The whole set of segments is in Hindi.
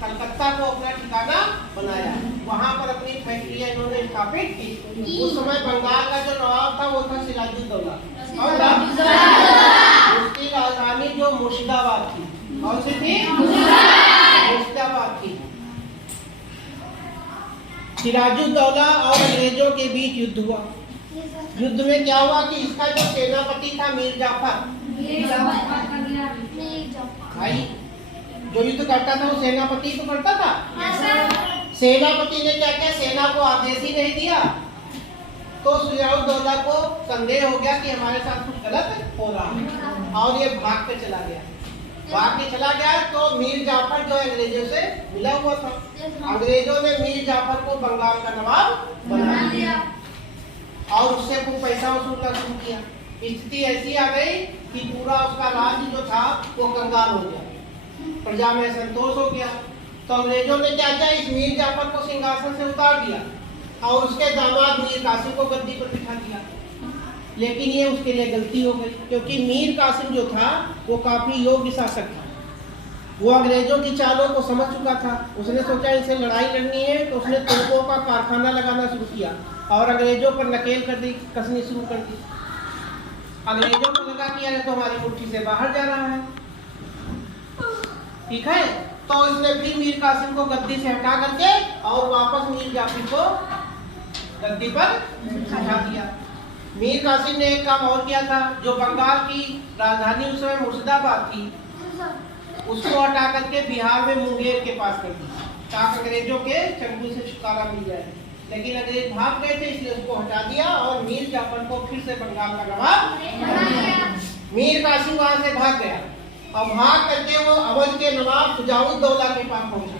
कलकत्ता को अपना ठिकाना बनाया, वहां पर अपनी फैक्ट्रियां इन्होंने स्थापित की। उस समय बंगाल का जो नवाब था वो था सिराजुद्दौला, और उसकी राजधानी जो मुर्शिदाबाद थी, कौन सी थी? मुर्शिदाबाद थी। सिराजुद्दौला और अंग्रेजों के बीच युद्ध हुआ। युद्ध में क्या हुआ कि इसका जो सेनापति था मीर जाफर, भाई जो युद्ध करता था वो सेनापति तो करता था। सेनापति ने क्या किया, सेना को आदेश ही नहीं दिया, तो सिराजुद्दौला को संदेह हो गया कि हमारे साथ कुछ गलत हो रहा है, और ये भाग के चला गया। तो मीर जाफर जो अंग्रेजों से मिला हुआ था, अंग्रेजों ने मीर जाफर को बंगाल का नवाब बना दिया और उससे खूब पैसा वसूलना शुरू किया। स्थिति ऐसी आ गई कि पूरा उसका राज्य जो था वो कंगाल हो गया, प्रजा में संतोष हो गया। तो अंग्रेजों ने क्या किया, इस मीर जाफर को सिंहासन से उतार दिया और उसके दामाद मीर कासिम को गद्दी पर बिठा दिया। लेकिन ये उसके लिए गलती हो गई, क्योंकि मीर कासिम जो था वो काफी योग्य शासक था। वो अंग्रेजों की चालों को समझ चुका था। उसने सोचा इनसे लड़ाई लड़नी है, तो उसने तोपों का कारखाना लगाना शुरू किया और अंग्रेजों पर नकेल कसनी शुरू कर दी। अंग्रेजों को लगा कि अरे तो हमारी मुट्ठी से बाहर जा रहा है, ठीक है। तो इसने फिर मीर कासिम को गद्दी से हटा करके और वापस मीर जाफर को गद्दी पर बिठा दिया। मीर कासिम ने एक काम और किया था, जो बंगाल की राजधानी उस समय मुर्शिदाबाद थी, उसको हटा करके बिहार में मुंगेर के पास कर दी, ताकि अंग्रेजों के चंगुल से छुटकारा मिल जाए। लेकिन अंग्रेज भाग गए थे, इसलिए उसको हटा दिया और मीर जाफर को फिर से बंगाल का नवाब। मीर कासिम वहां से भाग गया और भाग करके वो अवध के नवाब शुजाउद्दौला के पास पहुंचा।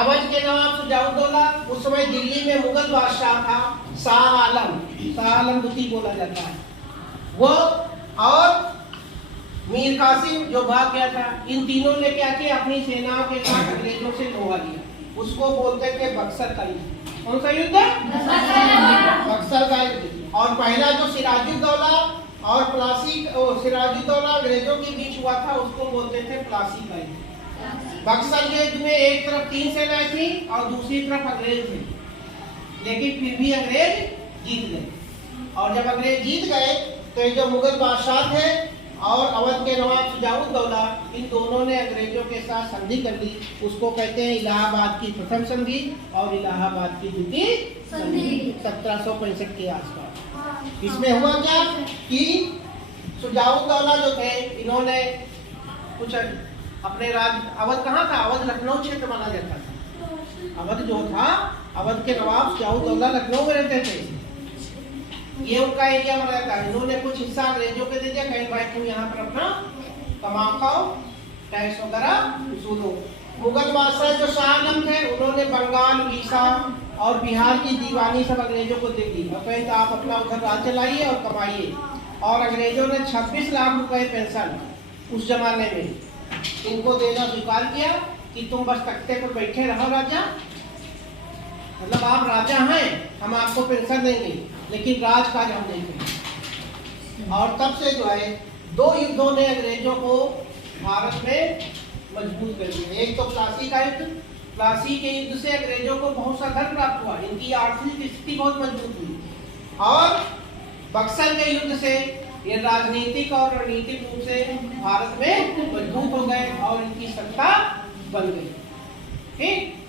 अवध के नवाब शुजाउद्दौला उस समय दिल्ली में मुगल बादशाह था, शाह आलम दूती बोला जाता है वो, और मीर कासिम जो भाग गया था। इन तीनों ने क्या किया, अपनी सेनाओं के साथ अंग्रेजों से लोहा लिया। उसको बोलते थे बक्सर का युद्ध। कौन सा युद्ध? बक्सर का युद्ध। और पहला जो सिराजुद्दौला और सिराजुद्दौला अंग्रेजों के बीच हुआ था, उसको बोलते थे प्लासी का युद्ध। बक्सर के युद्ध में एक तरफ 3 सेनाएं थी और दूसरी तरफ अंग्रेज थे, लेकिन फिर भी अंग्रेज जीत गए। और जब अंग्रेज जीत गए तो ये जो मुगल बादशाह थे और अवध के नवाब शुजाउद्दौला, इन दोनों ने अंग्रेजों के साथ संधि कर ली। उसको कहते हैं इलाहाबाद की प्रथम संधि और इलाहाबाद की द्वितीय संधि, 1765 के आसपास। इसमें हुआ क्या कि शुजाउद्दौला जो थे, इन्होंने कुछ अपने अवध कहाँ था, अवध लखनऊ क्षेत्र माना जाता था। अवध जो था, अवध के नवाब शुजाउद्दौला लखनऊ में रहते थे, ये उनका एरिया में रहता है। इन्होंने कुछ हिस्सा अंग्रेजों को दे दिया, कहीं भाई तुम यहाँ पर अपना कमाओ खाओ, टैक्स वगैरह वसूलो। मुगल बादशाह जो शाह आलम थे, उन्होंने बंगाल, उड़ीसा और बिहार की दीवानी सब अंग्रेजों को दे दी और कहीं तो आप अपना उधर राज चलाइए और कमाइए। और अंग्रेजों ने 26 लाख रुपए पेंशन उस जमाने में इनको देना स्वीकार किया कि तुम बस तख्ते पर बैठे रहो राजा, मतलब आप राजा हैं, हम आपको पेंशन देंगे, लेकिन राजकाज हम नहीं करेंगे। और तब से जो है 2 युद्धों ने अंग्रेजों को भारत में मजबूत कर दिया। एक तो प्लासी का युद्ध, प्लासी के युद्ध से अंग्रेजों को बहुत सा धन प्राप्त हुआ, इनकी आर्थिक स्थिति बहुत मजबूत हुई। और बक्सर के युद्ध से ये राजनीतिक और रणनीतिक रूप से भारत में मजबूत हो गए और इनकी सत्ता बन गई। ठीक।